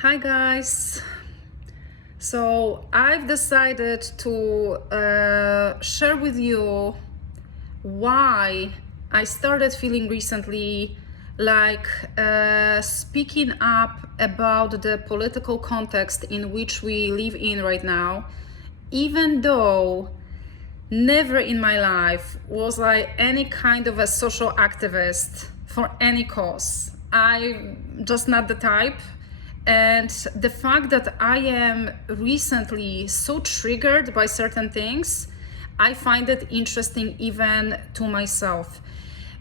Hi guys. So I've decided to share with you why I started feeling recently like speaking up about the political context in which we live in right now, even though never in my life was I any kind of a social activist for any cause. I'm just not the type. And the fact that I am recently so triggered by certain things, I find it interesting even to myself.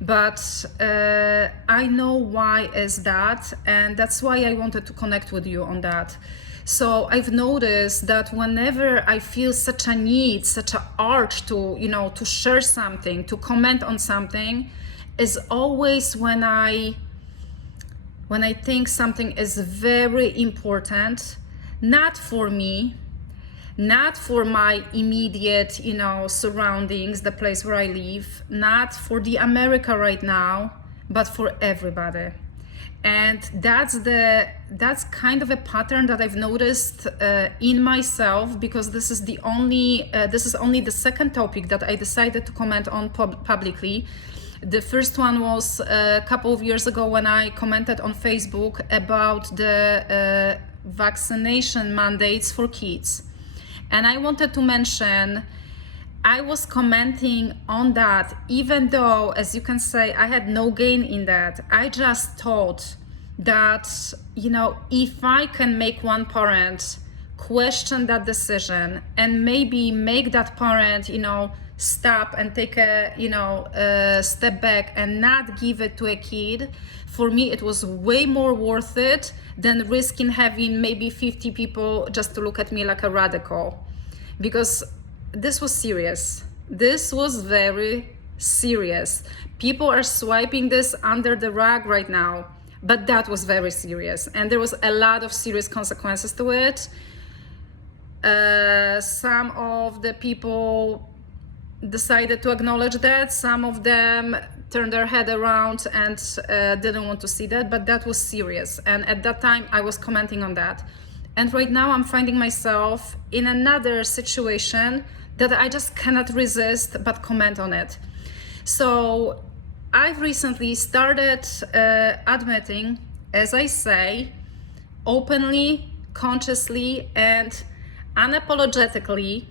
But I know why is that, and that's why I wanted to connect with you on that. So I've noticed that whenever I feel such a need, such an urge to, to share something, to comment on something, is always when I think something is very important, not for me, not for my immediate, surroundings, the place where I live, not for the America right now, but for everybody. And that's kind of a pattern that I've noticed in myself, because this is only the second topic that I decided to comment on publicly. The first one was a couple of years ago when I commented on Facebook about the vaccination mandates for kids. And I wanted to mention, I was commenting on that, even though, as you can say, I had no gain in that. I just thought that, if I can make one parent question that decision and maybe make that parent, stop and take a step back and not give it to a kid, for me it was way more worth it than risking having maybe 50 people just to look at me like a radical, because this was serious. This was very serious. People are swiping this under the rug right now, but that was very serious, and there was a lot of serious consequences to it. Some of the people decided to acknowledge that. Some of them turned their head around and didn't want to see that, but that was serious. And at that time, I was commenting on that. And right now, I'm finding myself in another situation that I just cannot resist but comment on it. So I've recently started admitting, as I say, openly, consciously, and unapologetically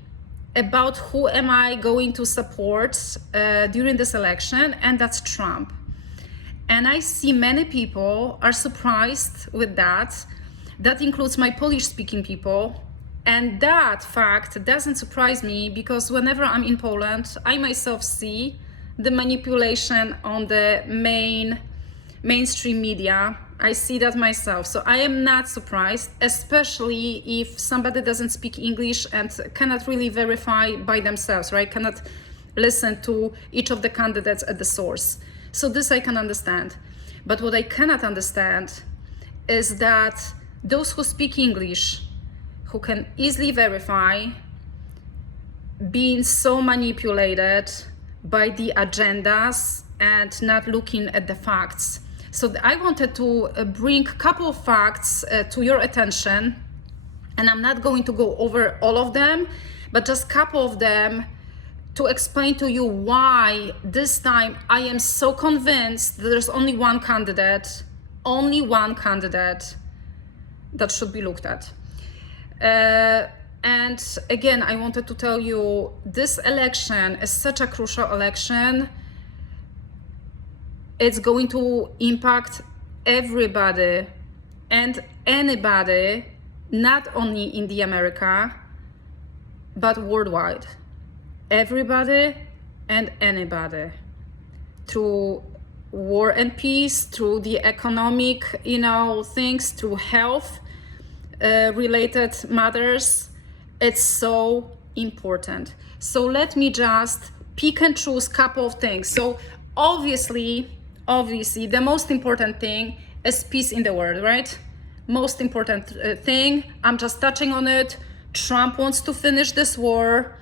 about who am I going to support during this election, and that's Trump. And I see many people are surprised with that. That includes my Polish-speaking people. And that fact doesn't surprise me, because whenever I'm in Poland, I myself see the manipulation on the mainstream media. I see that myself. So I am not surprised, especially if somebody doesn't speak English and cannot really verify by themselves, right? Cannot listen to each of the candidates at the source. So this I can understand. But what I cannot understand is that those who speak English, who can easily verify, being so manipulated by the agendas and not looking at the facts. So I wanted to bring a couple of facts to your attention, and I'm not going to go over all of them, but just a couple of them to explain to you why this time I am so convinced that there's only one candidate that should be looked at. And again, I wanted to tell you, this election is such a crucial election. It's going to impact everybody and anybody, not only in the America, but worldwide. Everybody and anybody. Through war and peace, through the economic, things, through health related matters. It's so important. So let me just pick and choose a couple of things. So obviously, the most important thing is peace in the world, right? Most important thing. I'm just touching on it. Trump wants to finish this war.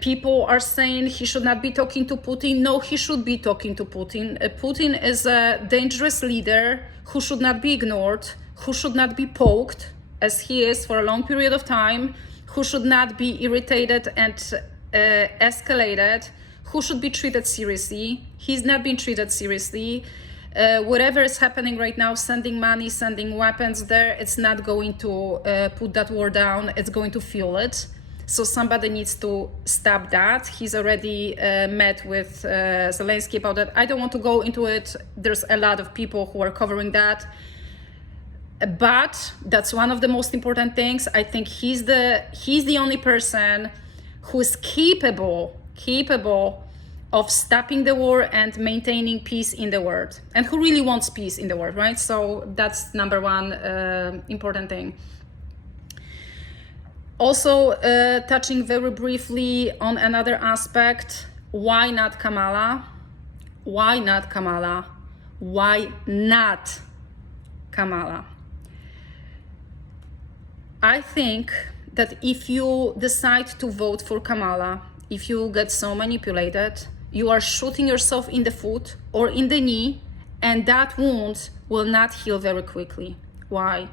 People are saying he should not be talking to Putin. No, he should be talking to Putin. Putin is a dangerous leader who should not be ignored. who should not be poked as he is for a long period of time, who should not be irritated and escalated, who should be treated seriously. He's not being treated seriously. Whatever is happening right now, sending money, sending weapons there, it's not going to put that war down, it's going to fuel it. So somebody needs to stop that. He's already met with Zelensky about that. I don't want to go into it. There's a lot of people who are covering that. But that's one of the most important things. I think he's the only person who is capable of stopping the war and maintaining peace in the world, and who really wants peace in the world, right? So that's number one important thing. Also, touching very briefly on another aspect, why not Kamala? Why not Kamala? Why not Kamala? I think that if you decide to vote for Kamala, if you get so manipulated, you are shooting yourself in the foot or in the knee, and that wound will not heal very quickly. Why?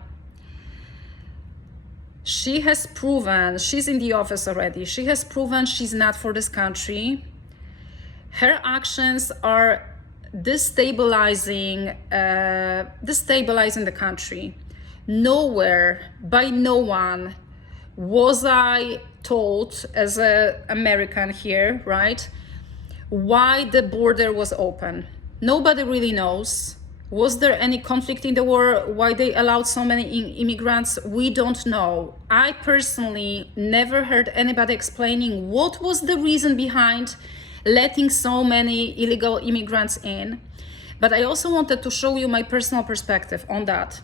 She has proven, she's in the office already, she has proven she's not for this country. Her actions are destabilizing the country. Nowhere, by no one, was I told as an American here, right, why the border was open. Nobody really knows. Was there any conflict in the war? Why they allowed so many immigrants? We don't know. I personally never heard anybody explaining what was the reason behind letting so many illegal immigrants in. But I also wanted to show you my personal perspective on that.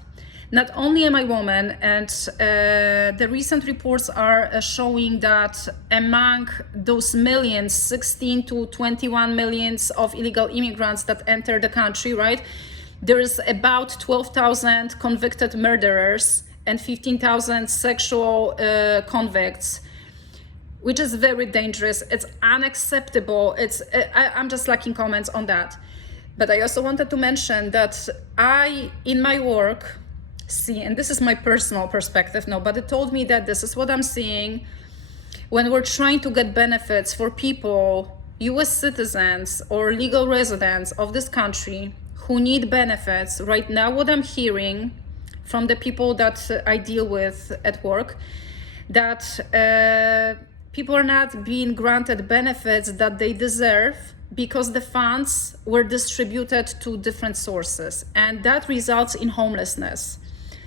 Not only am I a woman, and the recent reports are showing that among those millions, 16 to 21 millions of illegal immigrants that enter the country, right, there is about 12,000 convicted murderers and 15,000 sexual convicts, which is very dangerous. It's unacceptable. I'm just lacking comments on that. But I also wanted to mention that I, in my work, see, and this is my personal perspective, nobody told me that this is what I'm seeing, when we're trying to get benefits for people, US citizens or legal residents of this country who need benefits. Right now, what I'm hearing from the people that I deal with at work, that people are not being granted benefits that they deserve because the funds were distributed to different sources, and that results in homelessness.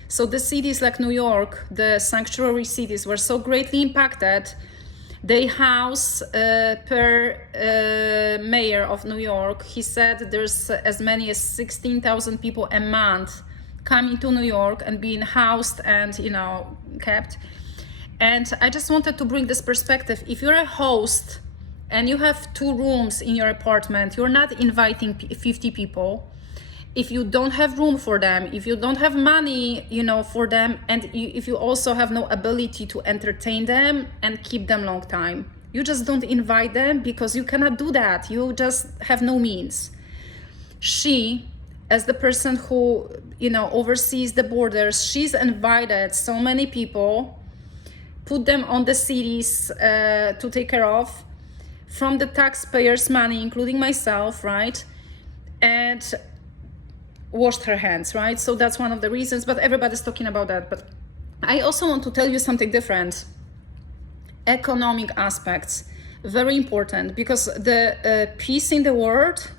So the cities like New York, the sanctuary cities, were so greatly impacted. They house, per mayor of New York, he said there's as many as 16,000 people a month coming to New York and being housed and, kept. And I just wanted to bring this perspective. If you're a host and you have 2 rooms in your apartment, you're not inviting 50 people. If you don't have room for them, if you don't have money, for them, and if you also have no ability to entertain them and keep them long time, you just don't invite them because you cannot do that. You just have no means. She, as the person who, oversees the borders, she's invited so many people, put them on the cities to take care of from the taxpayers' money, including myself, right? And washed her hands, right? So that's one of the reasons, but everybody's talking about that. But I also want to tell you something different. Economic aspects, very important, because the peace in the world,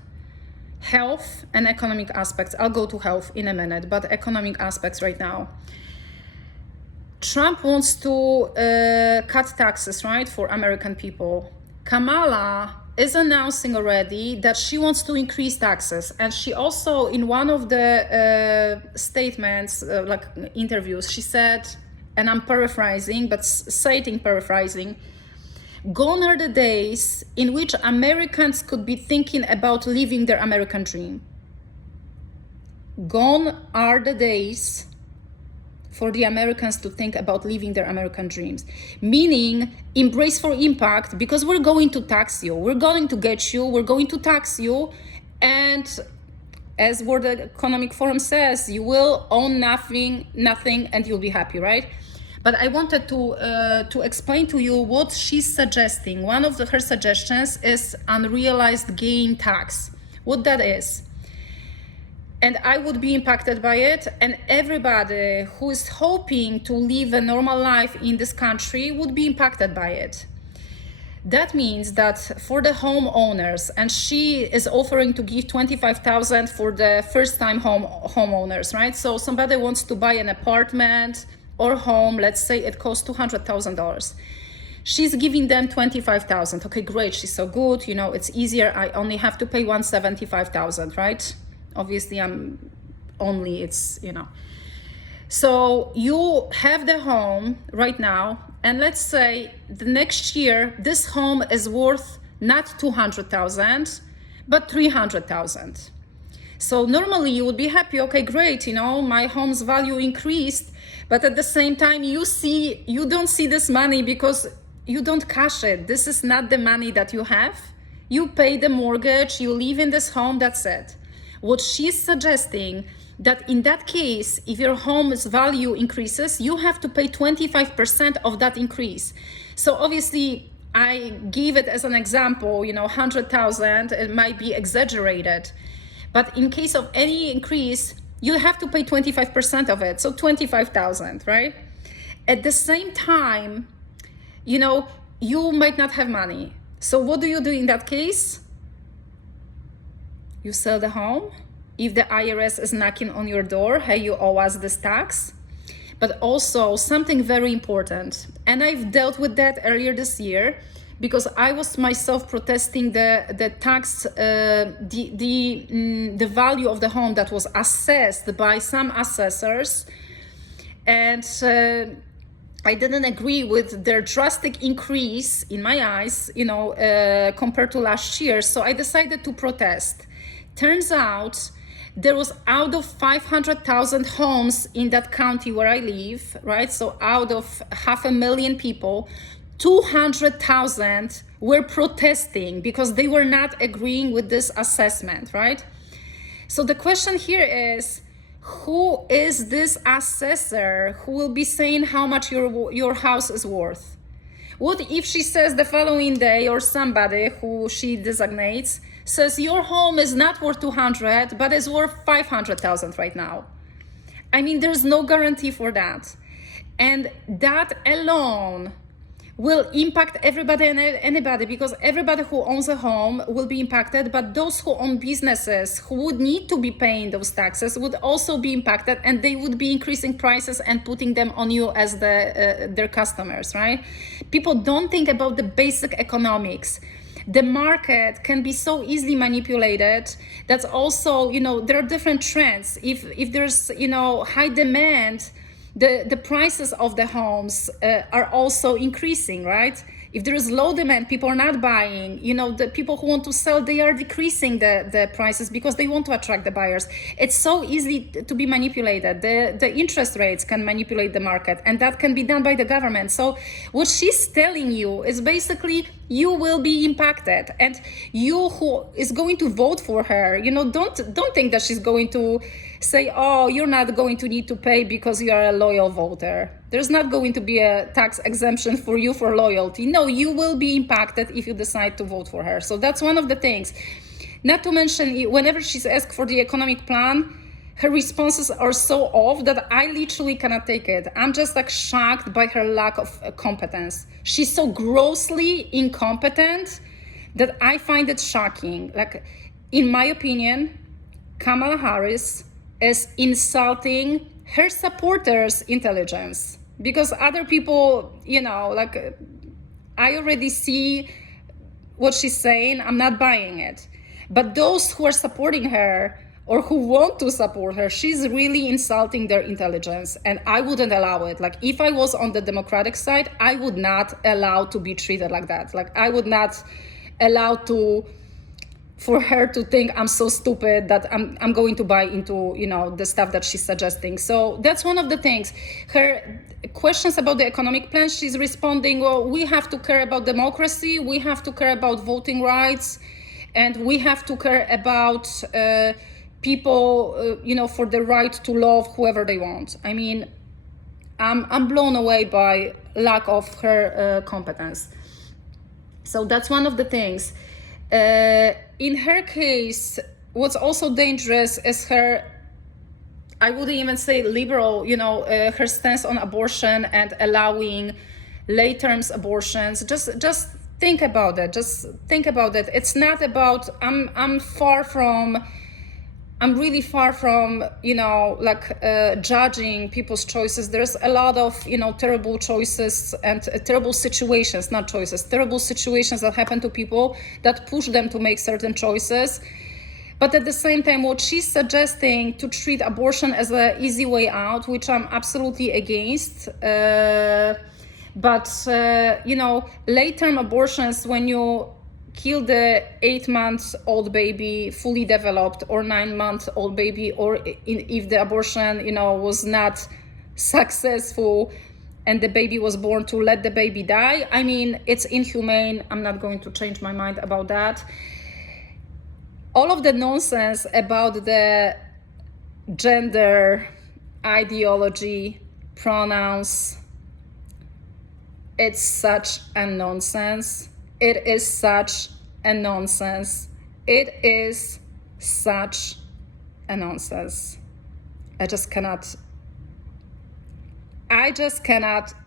health and economic aspects. I'll go to health in a minute, but economic aspects right now. Trump wants to cut taxes, right, for American people. Kamala is announcing already that she wants to increase taxes, and she also, in one of the statements, like interviews, she said, and I'm paraphrasing, but paraphrasing, gone are the days in which Americans could be thinking about living their American dream. Gone are the days for the Americans to think about living their American dreams, meaning embrace for impact, because we're going to tax you, we're going to get you, we're going to tax you, and as World Economic Forum says, you will own nothing, and you'll be happy, right? But I wanted to explain to you what she's suggesting. One of her suggestions is unrealized gain tax. What that is. And I would be impacted by it, and everybody who is hoping to live a normal life in this country would be impacted by it. That means that for the homeowners, and she is offering to give 25,000 for the first-time homeowners, right? So somebody wants to buy an apartment or home, let's say it costs $200,000. She's giving them 25,000. Okay, great, she's so good, you know, it's easier. I only have to pay 175,000, right? Obviously, it's, you know. So you have the home right now, and let's say the next year, this home is worth not 200,000, but 300,000. So normally you would be happy, okay, great, you know, my home's value increased, but at the same time, you don't see this money because you don't cash it. This is not the money that you have. You pay the mortgage, you live in this home, that's it. What she's suggesting, that in that case, if your home's value increases, you have to pay 25% of that increase. So obviously, I give it as an example, you know, 100,000, it might be exaggerated. But in case of any increase, you have to pay 25% of it, so 25,000, right? At the same time, you know, you might not have money. So what do you do in that case? You sell the home. If the IRS is knocking on your door, hey, you owe us this tax. But also something very important, and I've dealt with that earlier this year because I was myself protesting the tax, the value of the home that was assessed by some assessors, and I didn't agree with their drastic increase in my eyes, you know, compared to last year. So I decided to protest. Turns out there was out of 500,000 homes in that county where I live, right? So out of 500,000 people, 200,000 were protesting because they were not agreeing with this assessment, right? So the question here is, who is this assessor who will be saying how much your house is worth? What if she says the following day, or somebody who she designates says your home is not worth 200, but is worth 500,000 right now? I mean, there's no guarantee for that. And that alone will impact everybody and anybody, because everybody who owns a home will be impacted, but those who own businesses who would need to be paying those taxes would also be impacted, and they would be increasing prices and putting them on you as their customers, right? People don't think about the basic economics. The market can be so easily manipulated. That's also, you know, there are different trends. If there's, you know, high demand, the prices of the homes are also increasing, right? If there is low demand, people are not buying. You know, the people who want to sell, they are decreasing the prices because they want to attract the buyers. It's so easy to be manipulated. The interest rates can manipulate the market, and that can be done by the government. So what she's telling you is basically you will be impacted, and you who is going to vote for her, you know, don't think that she's going to say, oh, you're not going to need to pay because you are a loyal voter. There's not going to be a tax exemption for you for loyalty. No, you will be impacted if you decide to vote for her. So that's one of the things. Not to mention, whenever she's asked for the economic plan, her responses are so off that I literally cannot take it. I'm just like shocked by her lack of competence. She's so grossly incompetent that I find it shocking. Like, in my opinion, Kamala Harris is insulting her supporters' intelligence, because other people, you know, like, I already see what she's saying. I'm not buying it. But those who are supporting her or who want to support her, she's really insulting their intelligence, and I wouldn't allow it. Like, if I was on the Democratic side, I would not allow to be treated like that. Like, I would not allow for her to think I'm so stupid that I'm going to buy into, you know, the stuff that she's suggesting. So that's one of the things. Her questions about the economic plan, she's responding, well, we have to care about democracy, we have to care about voting rights, and we have to care about people, for the right to love whoever they want. I mean, I'm blown away by lack of her competence. So that's one of the things. In her case, what's also dangerous is her, I wouldn't even say liberal, her stance on abortion and allowing late-term abortions. Just think about it. Just think about it. It's not about, I'm really far from, judging people's choices. There's a lot of, terrible choices and terrible situations, not choices, terrible situations that happen to people that push them to make certain choices. But at the same time, what she's suggesting to treat abortion as an easy way out, which I'm absolutely against. But late-term abortions, when you kill the 8-month-old baby fully developed, or 9-month-old baby, or if the abortion, was not successful and the baby was born, to let the baby die. I mean, it's inhumane. I'm not going to change my mind about that. All of the nonsense about the gender ideology, pronouns, it's such a nonsense. It is such a nonsense. It is such a nonsense. I just cannot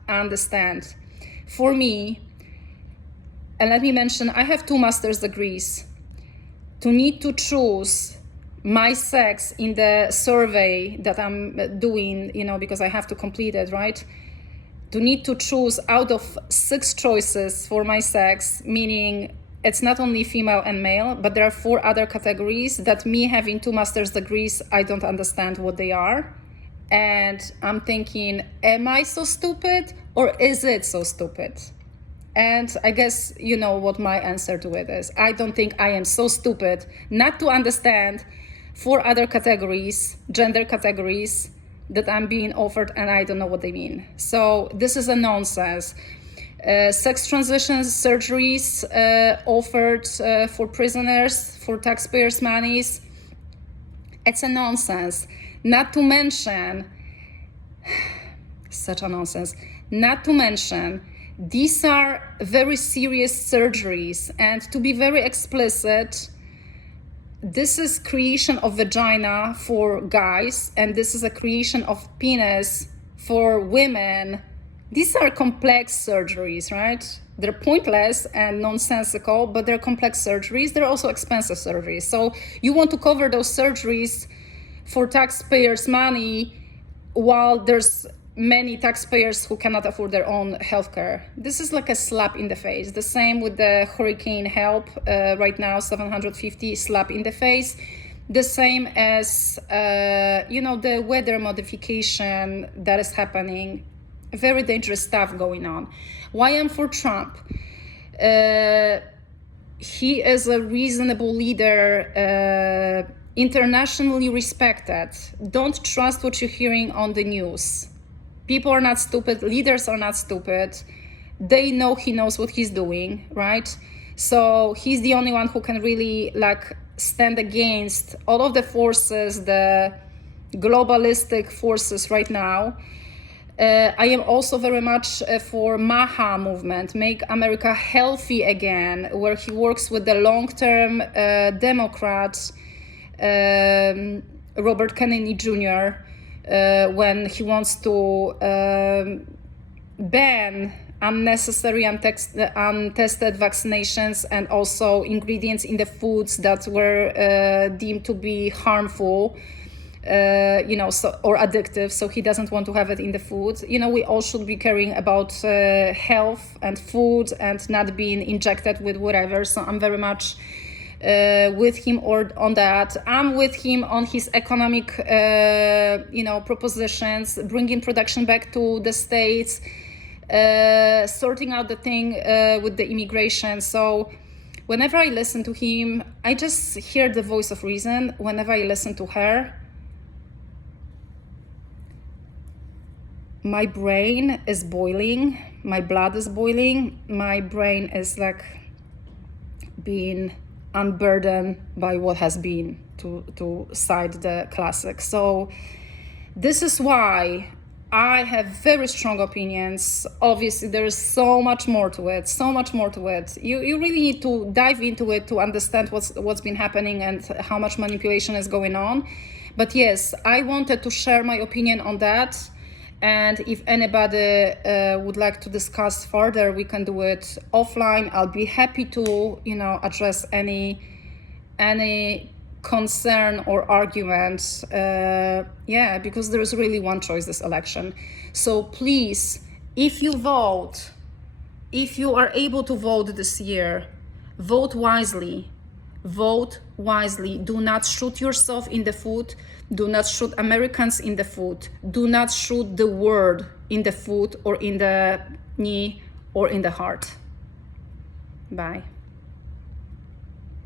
understand. For me, and let me mention, I have 2 master's degrees. To need to choose my sex in the survey that I'm doing, because I have to complete it, right? To need to choose out of 6 choices for my sex, meaning it's not only female and male, but there are 4 other categories that, me having 2 master's degrees, I don't understand what they are. And I'm thinking, am I so stupid, or is it so stupid? And I guess you know what my answer to it is. I don't think I am so stupid not to understand 4 other categories, gender categories, that I'm being offered, and I don't know what they mean. So this is a nonsense. Sex transitions surgeries offered for prisoners, for taxpayers' monies. It's a nonsense. Not to mention, such a nonsense. Not to mention, these are very serious surgeries, and to be very explicit, this is creation of vagina for guys, and this is a creation of penis for women. These are complex surgeries, right? They're pointless and nonsensical, but they're complex surgeries. They're also expensive surgeries. So you want to cover those surgeries for taxpayers' money, while there's many taxpayers who cannot afford their own healthcare. This is like a slap in the face. The same with the hurricane help right now, 750 slap in the face. The same as, the weather modification that is happening. Very dangerous stuff going on. Why I'm for Trump? He is a reasonable leader, internationally respected. Don't trust what you're hearing on the news. People are not stupid. Leaders are not stupid. They know he knows what he's doing, right? So he's the only one who can really stand against all of the forces, the globalistic forces right now. I am also very much for MAHA movement, Make America Healthy Again, where he works with the long-term Democrat Robert Kennedy Jr., when he wants to ban unnecessary untested vaccinations, and also ingredients in the foods that were deemed to be harmful, or addictive. So he doesn't want to have it in the food. We all should be caring about health and food and not being injected with whatever. So I'm very much with him on that. I'm with him on his economic, propositions, bringing production back to the States, sorting out the thing with the immigration. So whenever I listen to him, I just hear the voice of reason. Whenever I listen to her, my brain is boiling, my blood is boiling, my brain is being unburdened by what has been. to cite the classic. So this is why I have very strong opinions. Obviously, there is so much more to it, so much more to it. You really need to dive into it to understand what's been happening and how much manipulation is going on. But yes, I wanted to share my opinion on that. And if anybody would like to discuss further, we can do it offline. I'll be happy to, address any concern or argument. Because there is really one choice this election. So please, if you are able to vote this year, vote wisely. Vote wisely. Do not shoot yourself in the foot. Do not shoot Americans in the foot. Do not shoot the world in the foot or in the knee or in the heart. Bye.